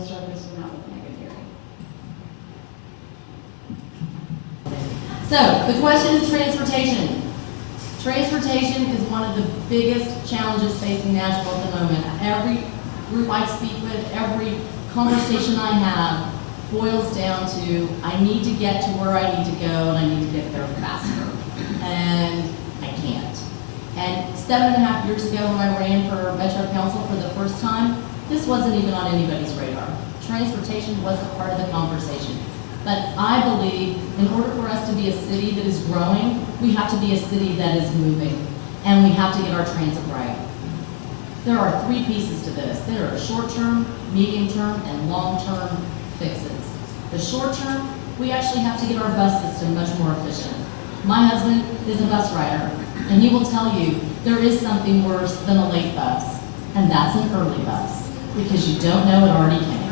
we'll start this one out with Megan here. So, the question is transportation. Transportation is one of the biggest challenges facing Nashville at the moment. Every group I speak with, every conversation I have boils down to, I need to get to where I need to go and I need to get there faster. And I can't. And 7.5 years ago when I ran for Metro Council for the first time, this wasn't even on anybody's radar. Transportation wasn't part of the conversation. But I believe in order for us to be a city that is growing, we have to be a city that is moving. And we have to get our transit right. There are 3 pieces to this. There are short-term, medium-term, and long-term fixes. The short-term, we actually have to get our bus system much more efficient. My husband is a bus rider, and he will tell you there is something worse than a late bus, and that's an early bus, because you don't know it already came.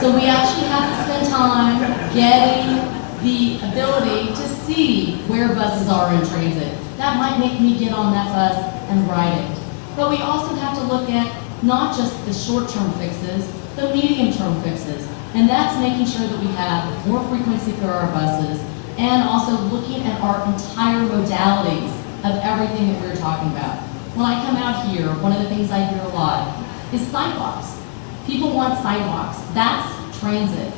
So we actually have to spend time getting the ability to see where buses are in transit. That might make me get on that bus and ride it. But we also have to look at not just the short-term fixes, the medium-term fixes. And that's making sure that we have more frequency for our buses and also looking at our entire modalities of everything that we're talking about. When I come out here, one of the things I hear a lot is sidewalks. People want sidewalks. That's transit.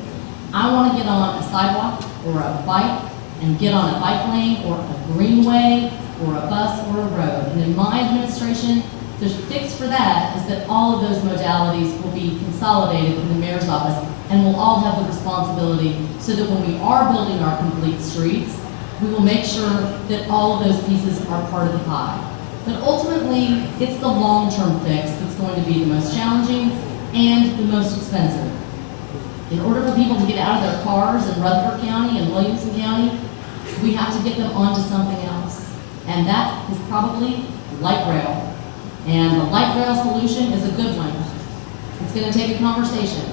I want to get on a sidewalk or a bike and get on a bike lane or a greenway or a bus or a road. And in my administration, the fix for that is that all of those modalities will be consolidated in the mayor's office and we'll all have the responsibility so that when we are building our complete streets, we will make sure that all of those pieces are part of the pie. But ultimately, it's the long-term fix that's going to be the most challenging and the most expensive. In order for people to get out of their cars in Rutherford County and Williamson County, we have to get them onto something else. And that is probably light rail. And the light rail solution is a good one. It's going to take a conversation.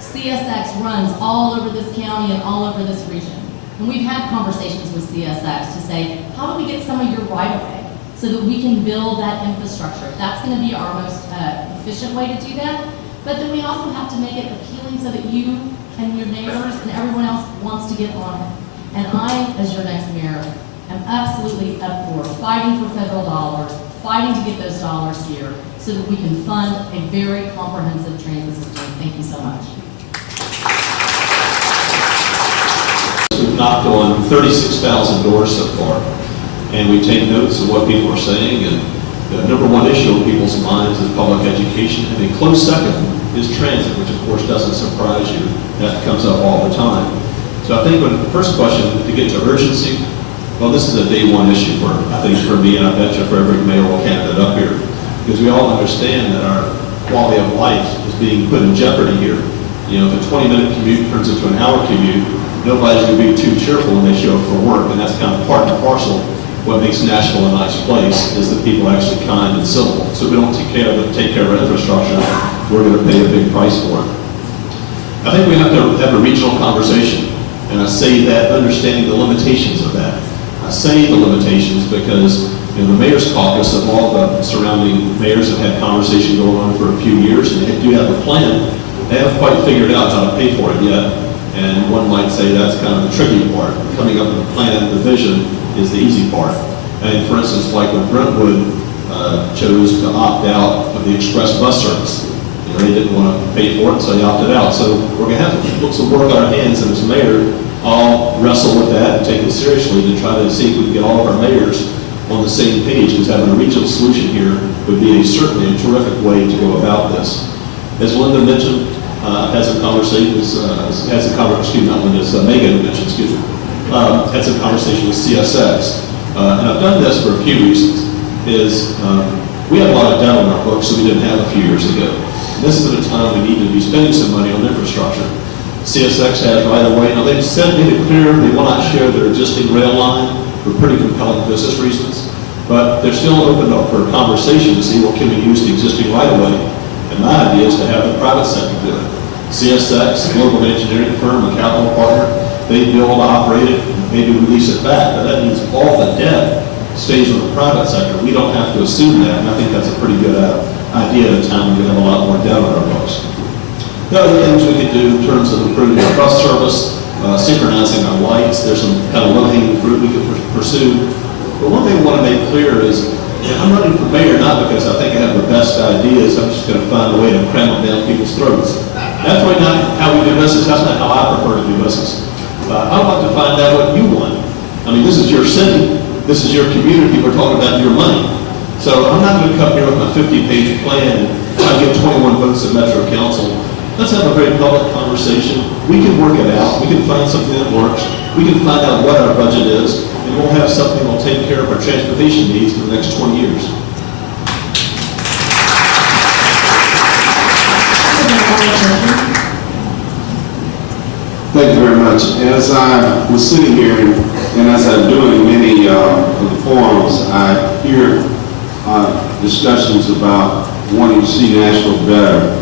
CSX runs all over this county and all over this region. And we've had conversations with CSX to say, how do we get some of your right-of-way so that we can build that infrastructure? That's going to be our most efficient way to do that. But then we also have to make it appealing so that you and your neighbors and everyone else wants to get on it. And I, as your next mayor, am absolutely up for fighting for federal dollars, fighting to get those dollars here so that we can fund a very comprehensive transit system. Thank you so much. We've knocked on 36,000 doors so far, and we take notes of what people are saying, and the number one issue on people's minds is public education, and a close second is transit, which of course doesn't surprise you. That comes up all the time. So I think the first question, to get to urgency, well, this is a day one issue for, I think, for me, and I bet you for every mayoral candidate up here, because we all understand that our quality of life is being put in jeopardy here. You know, if a 20-minute commute turns into an hour commute, nobody's going to be too cheerful when they show up for work, and that's kind of part and parcel. What makes Nashville a nice place is that people are actually kind and civil. So if we don't take care of our infrastructure, we're going to pay a big price for it. I think we have to have a regional conversation, and I say that understanding the limitations of that. I say the limitations because the Mayor's Caucus of all the surrounding mayors have had conversation going on for a few years, and they do have a plan. They haven't quite figured out how to pay for it yet, and one might say that's kind of the tricky part. Coming up with a plan, the vision, is the easy part. And for instance, like when Brentwood chose to opt out of the express bus service. They didn't want to pay for it, so they opted out. So we're going to have to put some work on our hands, and as mayor, I'll wrestle with that and take it seriously to try to see if we can get all of our mayors on the same page, because having a regional solution here would be certainly a terrific way to go about this. As Linda mentioned, had some conversations, Megan mentioned, had some conversation with CSX. And I've done this for a few reasons. We had a lot of debt on our books that we didn't have a few years ago. And this is at a time we need to be spending some money on infrastructure. CSX has right away. Now they've made it clear they will not share their existing rail line for pretty compelling business reasons. But they're still open up for a conversation to see what can we use the existing right of way. And my idea is to have the private sector do it. CSX, a global engineering firm, a capital partner, they build, operate it, and maybe release it back. But that means all the debt stays with the private sector. We don't have to assume that, and I think that's a pretty good idea at a time when we have a lot more debt on our books. The other things we could do in terms of improving our bus service, synchronizing our lights, there's some kind of low-hanging fruit we could pursue. But one thing I want to make clear is, I'm running for mayor not because I think I have the best ideas, I'm just going to find a way to cram them down people's throats. That's really not how we do business, that's not how I prefer to do business. I'd like to find out what you want. I mean, this is your city, this is your community, we're talking about your money. So I'm not going to come here with my 50-page plan and try to get 21 votes at Metro Council. Let's have a very public conversation. We can work it out. We can find something that works. We can find out what our budget is, and we'll have something that will take care of our transportation needs for the next 20 years. Thank you very much. As I was sitting here and as I'm doing many of the forums, I hear discussions about wanting to see Nashville better,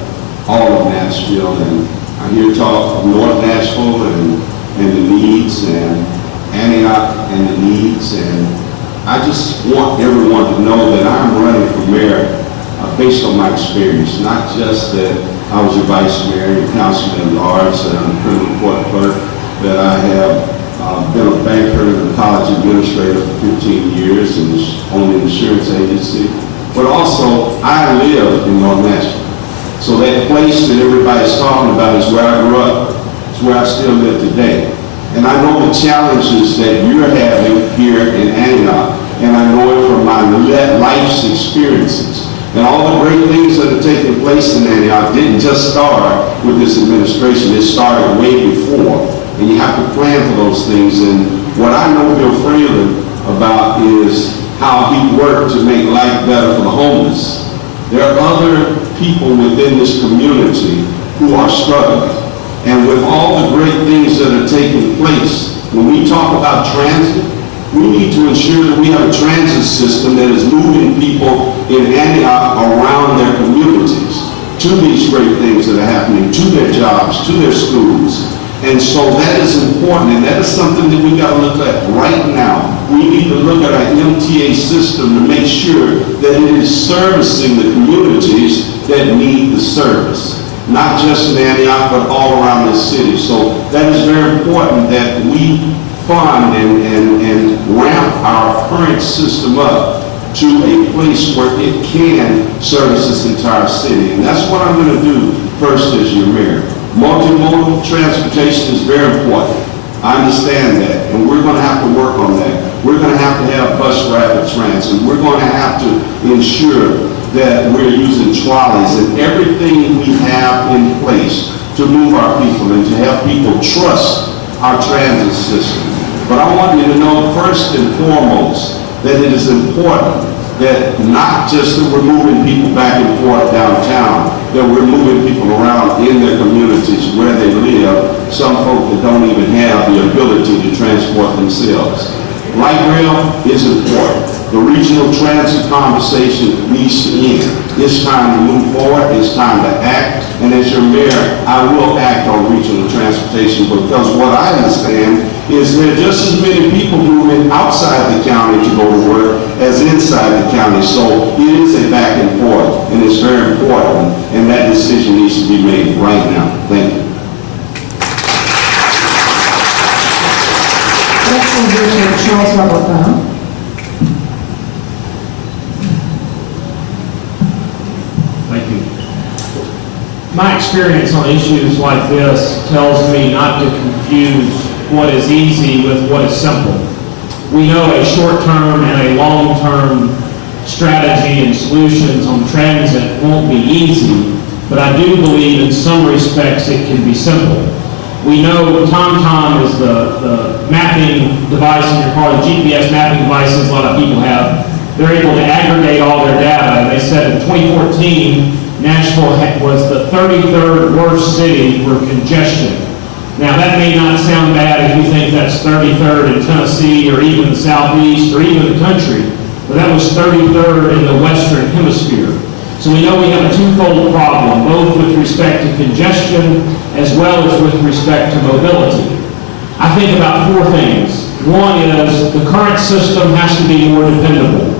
all of Nashville, and I hear talk of North Nashville and the needs, and Antioch and the needs, and I just want everyone to know that I'm running for mayor based on my experience, not just that I was your vice mayor and councilman at large, and I'm a criminal court clerk, that I have been a banker and a college administrator for 15 years and owned an insurance agency, but also I live in North Nashville. So that place that everybody's talking about is where I grew up. It's where I still live today. And I know the challenges that you're having here in Antioch, and I know it from my life's experiences. And all the great things that are taking place in Antioch didn't just start with this administration. It started way before. And you have to plan for those things. And what I know Bill Freeland about is how he worked to make life better for the homeless. There are other people within this community who are struggling. And with all the great things that are taking place, when we talk about transit, we need to ensure that we have a transit system that is moving people in Antioch around their communities to these great things that are happening, to their jobs, to their schools. And so that is important, and that is something that we got to look at right now. We need to look at our MTA system to make sure that it is servicing the communities that need the service, not just in Antioch, but all around the city. So that is very important that we fund and ramp our current system up to a place where it can service this entire city. And that's what I'm going to do first as your mayor. Multimodal transportation is very important. I understand that, and we're going to have to work on that. We're going to have bus rapid transit. We're going to have to ensure that we're using trolleys and everything we have in place to move our people and to have people trust our transit system. But I want you to know first and foremost that it is important that not just that we're moving people back and forth downtown, that we're moving people around in their communities where they live, some folk that don't even have the ability to transport themselves. Light rail is important. The regional transit conversation needs to end. It's time to move forward, it's time to act, and as your mayor, I will act on regional transportation because what I understand is there are just as many people moving outside the county to go to work as inside the county. So it is a back and forth, and it's very important, and that decision needs to be made right now. Thank you. Next we'll hear from Charles Robert. Thank you. My experience on issues like this tells me not to confuse what is easy with what is simple. We know a short-term and a long-term strategy and solutions on transit won't be easy, but I do believe in some respects it can be simple. We know TomTom is the mapping device in your car, the GPS mapping devices a lot of people have. They're able to aggregate all their data. They said in 2014, Nashville was the 33rd worst city for congestion. Now that may not sound bad if you think that's 33rd in Tennessee or even the Southeast or even the country, but that was 33rd in the Western Hemisphere. So we know we have a twofold problem, both with respect to congestion as well as with respect to mobility. I think about four things. One is the current system has to be more dependable.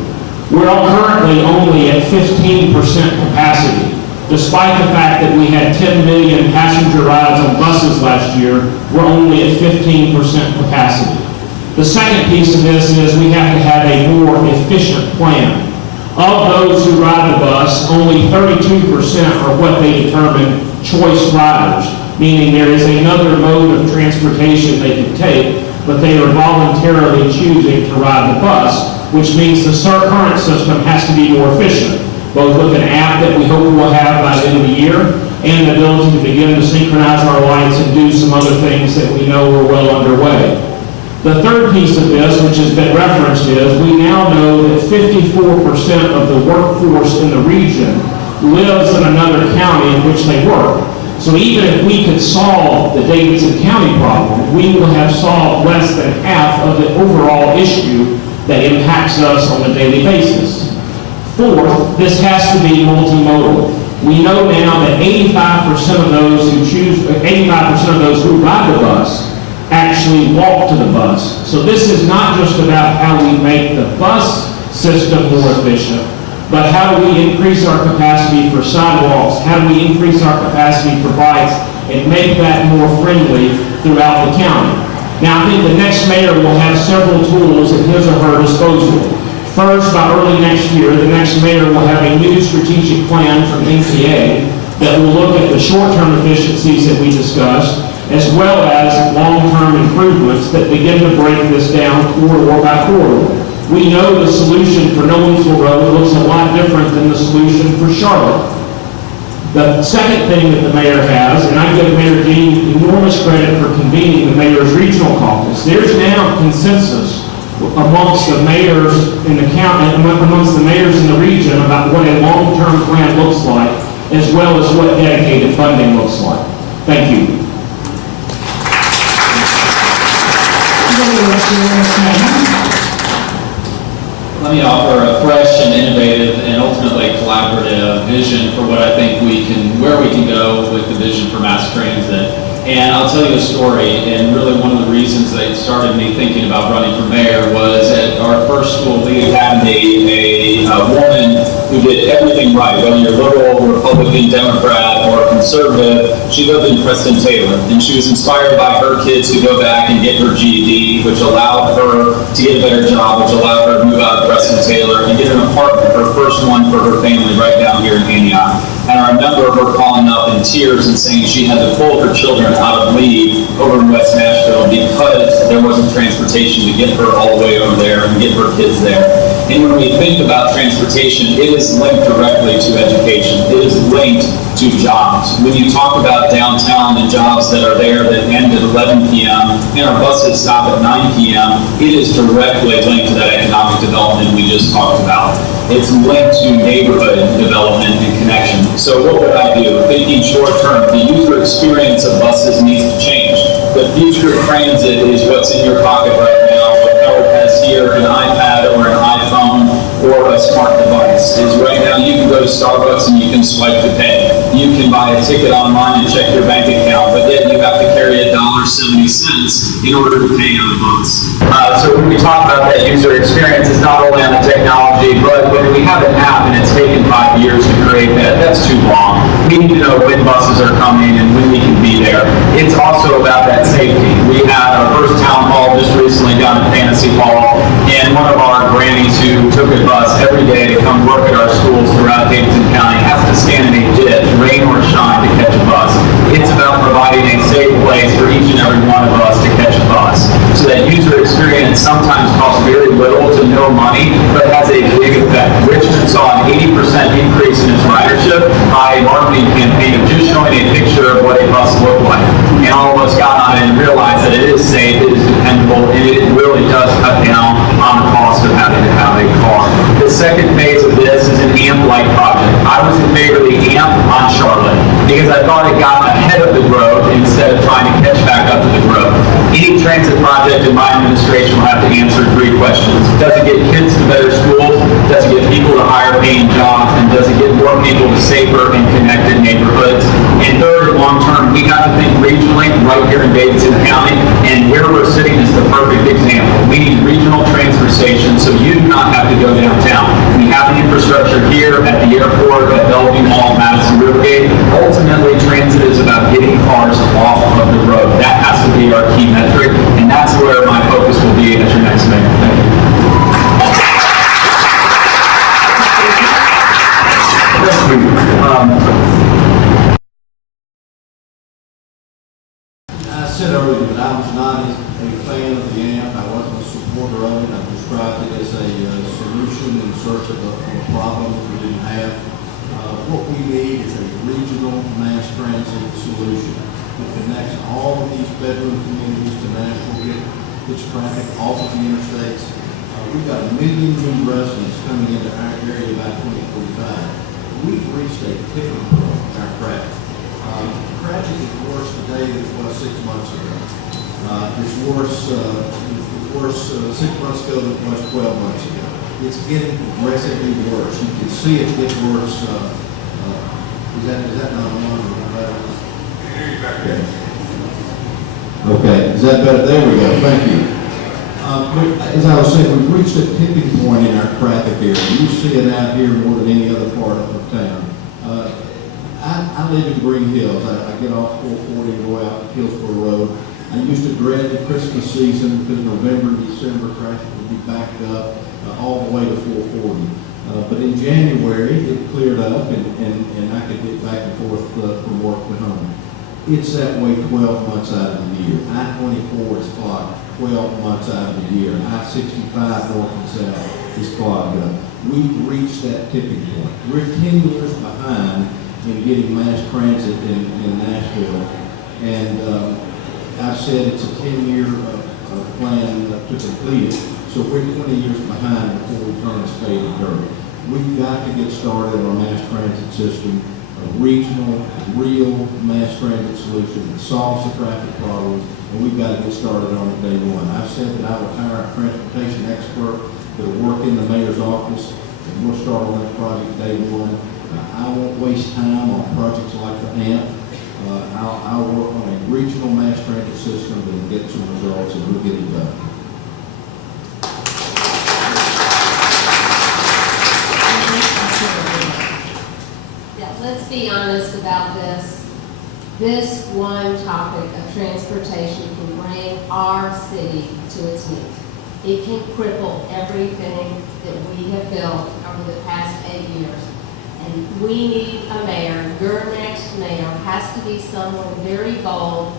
We're currently only at 15% capacity, despite the fact that we had 10 million passengers we're only at 15% capacity. The second piece of this is we have to have a more efficient plan. Of those who ride the bus, only 32% are what they determine choice riders, meaning there is another mode of transportation they can take, but they are voluntarily choosing to ride the bus, which means the current system has to be more efficient, both with an app that we hope we'll have by the end of the year, and the ability to begin to synchronize our lights and do some other things that we know are well underway. The third piece of this, which has been referenced, is we now know that 54% of the workforce in the region lives in another county in which they work. So even if we could solve the Davidson County problem, we will have solved less than half of the overall issue that impacts us on a daily basis. Fourth, this has to be multimodal. We know now that 85% of those who ride the bus actually walk to the bus. So this is not just about how we make the bus system more efficient, but how do we increase our capacity for sidewalks, how do we increase our capacity for bikes, and make that more friendly throughout the county. Now, I think the next mayor will have several tools at his or her disposal. First, by early next year, the next mayor will have a new strategic plan from NTA that will look at the short-term efficiencies that we discussed, as well as long-term improvements that begin to break this down corridor by corridor. We know the solution for Nolensville Road looks a lot different than the solution for Charlotte. The second thing that the mayor has, and I give Mayor Dean enormous credit for convening the mayor's regional caucus, there's now consensus amongst the mayors in the county, amongst the mayors in the region about what a long-term plan looks like, as well as what dedicated funding looks like. Thank you. Let me offer a fresh and innovative and ultimately collaborative vision for what I think where we can go with the vision for mass transit. And I'll tell you a story, and really one of the reasons that started me thinking about running for mayor was at our first school, Lee Academy, a woman who did everything right, whether you're liberal, Republican, Democrat, or conservative. She lived in Preston-Taylor, and she was inspired by her kids to go back and get her GED, which allowed her to get a better job, which allowed her to move out of Preston-Taylor and get an apartment, her first one for her family right down here in Antioch. And I remember her calling up in tears and saying she had to pull her children out of Lee over in West Nashville because there wasn't transportation to get her all the way over there and get her kids there. And when we think about transportation, it is linked directly to education. It is linked to jobs. When you talk about downtown and jobs that are there that end at 11 p.m. and our buses stop at 9 p.m., it is directly linked to that economic development we just talked about. It's linked to neighborhood development and connection. So what would I do? Thinking short term, the user experience of buses needs to change. The future of transit is what's in your pocket right now. What Howard has here, an iPad or an iPhone or a smart device, is right now you can go to Starbucks and you can swipe to pay. You can buy a ticket online and check your bank account, but yet you have to carry $1.70 in order to pay on a bus. So when we talk about that user experience, it's not only on the technology, but when we have an app and it's taken 5 years to create that, that's too long. We need to know when buses are coming and when we can be there. It's also about that safety. We had our first town hall just recently down at Fantasy Hall, and one of our grannies who took a bus every day to come work at our schools throughout Davidson County has to stand in a ditch, rain or shine, to catch a bus. It's about providing a safe place for each and every one of us to catch a bus. So that user experience sometimes costs very little to no money, but has a big effect. Richmond saw an 80% increase in its ridership by a marketing campaign of just showing a picture of what a bus looked like. And all of us got on it and realized that it is safe, it is dependable, and it really does cut down on the cost of having to have a car. The second phase of this is an AMP-like project. I was in favor of the AMP on Charlotte because I thought it got ahead of the growth instead of trying to catch back up to the growth. Any transit project in my administration will have to answer 3 questions. Does it get kids to better schools? Does it get people to higher paying jobs? And does it get more people to safer and connected neighborhoods? And third, long term, we got to think regionally right here in Davidson County, and where we're sitting is the perfect example. We need regional transfer stations so you do not have to go downtown. We have the infrastructure here at the airport, at Bellevue Mall, Madison Rivergate. Ultimately, transit is about getting cars off of the road. That has transit solution that connects all of these bedroom communities to Nashville, gets traffic off of the interstates. We've got 1 million new residents coming into our area by 2045. We've reached a tipping point in our traffic. Traffic is worse today than it was 6 months ago. It's worse 6 months ago than it was 12 months ago. It's getting progressively worse. You can see it get worse. Is that not on? Okay, is that better? There we go. Thank you. As I was saying, we've reached a tipping point in our traffic area. You see it out here more than any other part of town. I live in Green Hills. I get off 440 and go out to Hillsborough Road. I used to dread the Christmas season because November and December traffic would be backed up all the way to 440. But in January, it cleared up and I could get back and forth from work to home. It's that way 12 months out of the year. I-24 is clogged 12 months out of the year. I-65 north and south is clogged up. We've reached that tipping point. We're 10 years behind in getting mass transit in Nashville. And I've said it's a 10-year plan to complete it. So we're 20 years behind before we turn a spade of dirt. We've got to get started on a mass transit system, a regional, real mass transit solution that solves the traffic problems, and we've got to get started on it day one. I've said that I will hire a transportation expert that will work in the mayor's office, and we'll start on that project day one. I won't waste time on projects like the AMP. I'll work on a regional mass transit system that will get some results, and we'll get it done. Yeah, let's be honest about this. This one topic of transportation can bring our city to its knees. It can cripple everything that we have built over the past 8 years. And we need a mayor, your next mayor has to be someone very bold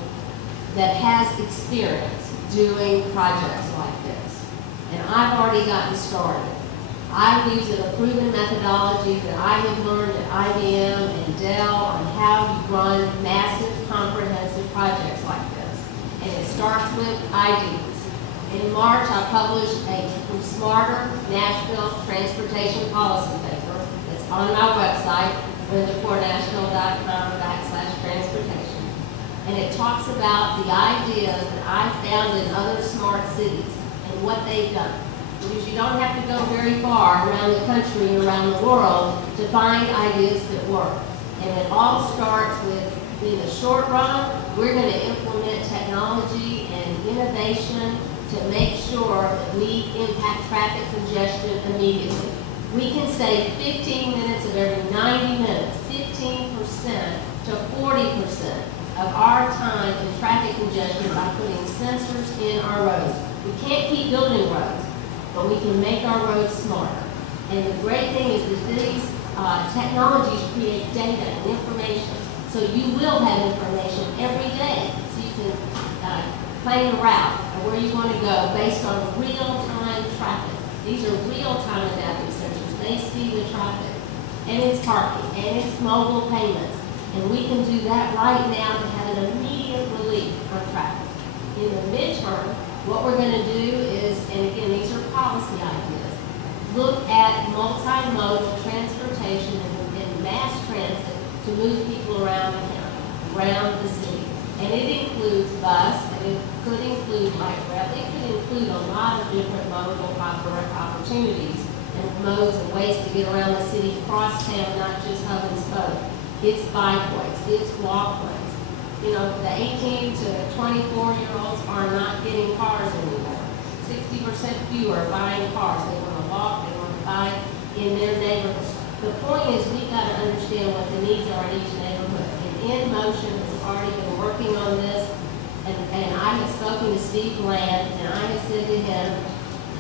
that has experience doing projects like this. And I've already gotten started. I'm using a proven methodology that I have learned at IBM and Dell on how you run massive, comprehensive projects like this. And it starts with ideas. In March, I published a Smarter Nashville Transportation Policy paper that's on my website, lindaportnashville.com/transportation. And it talks about the ideas that I found in other smart cities and what they've done. Because you don't have to go very far around the country and around the world to find ideas that work. And it all starts with, in the short run, we're going to implement technology and innovation to make sure that we impact traffic congestion immediately. We can save 15 minutes of every 90 minutes, 15% to 40% of our time in traffic congestion by putting sensors in our roads. We can't keep building roads, but we can make our roads smarter. And the great thing is that these technologies create data and information. So you will have information every day. So you can plan a route or where you want to go based on real-time traffic. These are real-time adaptive sensors. They see the traffic, and it's parking, and it's mobile payments. And we can do that right now to have an immediate relief on traffic. In the midterm, what we're going to do is, and again, these are policy ideas, look at multimodal transportation and mass transit to move people around the county, around the city. And it includes bus, and it could include light rail, it could include a lot of different modal opportunities and modes and ways to get around the city, cross town, not just hub and spoke. It's bikeways, it's walkways. You know, the 18 to 24-year-olds are not getting cars anymore. 60% fewer are buying cars. They want to walk, they want to bike in their neighborhood. The point is we've got to understand what the needs are in each neighborhood. And In Motion has already been working on this, and I have spoken to Steve Bland, and I have said to him,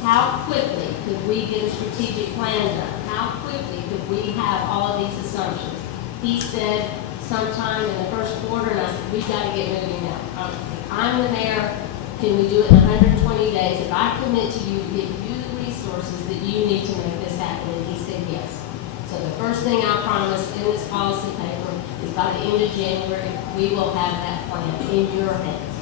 how quickly could we get a strategic plan done? How quickly could we have all of these assumptions? He said sometime in the first quarter, and I said, we've got to get moving now. If I'm the mayor, can we do it in 120 days? If I commit to you to give you the resources that you need to make this happen, and he said yes. So the first thing I promised in this policy paper is by the end of January, we will have that plan in your hands.